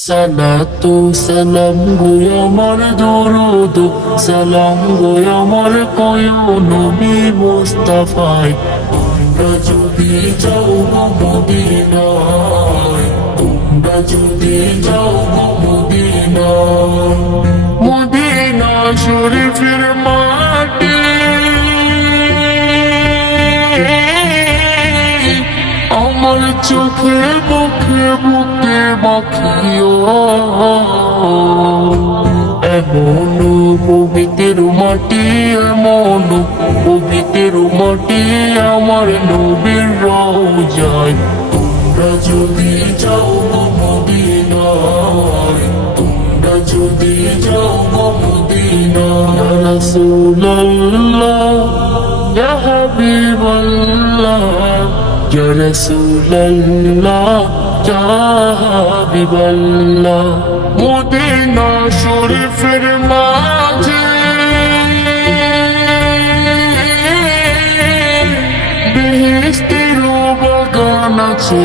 সালাতু সালাম গো আমার দরুদ সালাম গো আমার কয় নবী মুস্তাফায় তোমরা যদি যাও গো মদিনায় তোমরা যদি যাও গো মদিনায় মদিনা শরীফের মাটি আমার চোখে মুখে বুকে মাখিও এমন পবিত্র মাটি এমন পবিত্র মাটি আমার নবীর রওজায় তোমরা যদি যাও গো মদিনায় তোমরা যদি যাও গো মদিনায় ইয়া রাসূলুল্লাহ ইয়া হাবিবাল্লাহ ইয়া রাসূলুল্লাহ ইয়া হাবিবাল্লাহ মদিনা শরীফের মাঝে বেহেশতের বাগান আছে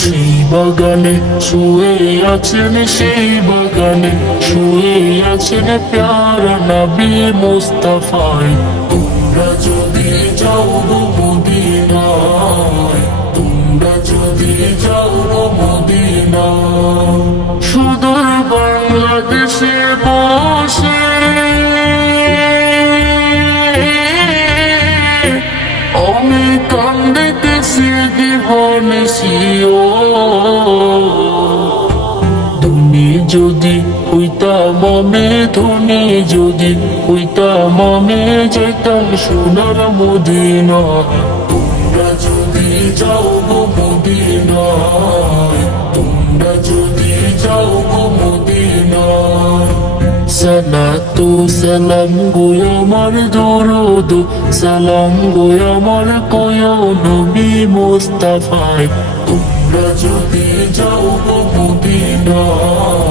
সেই বাগানে শুয়ে আছেন সেই বাগানে শুয়ে আছেন প্যারা নবী মুস্তাফায় তোমরা যদি যাও গো মদিনায় তোমরা যদি যাও গো মদিনায় সুদূর বাংলাদেশে বসে আমি কান্দিতেছি দিবানিশিও তুমি যদি হইতাম আমি তুমি যদি হইতাম আমি যেতাম সোনার মদিনা তোমরা যদি যাও গো মদিনায় তোমরা যদি যাও গো মদিনায় সালাতু সালাম গো আমার দরুদ সালাম গো আমার কয় নবী মুস্তাফায় তোমরা যদি যাও গো মদিনায়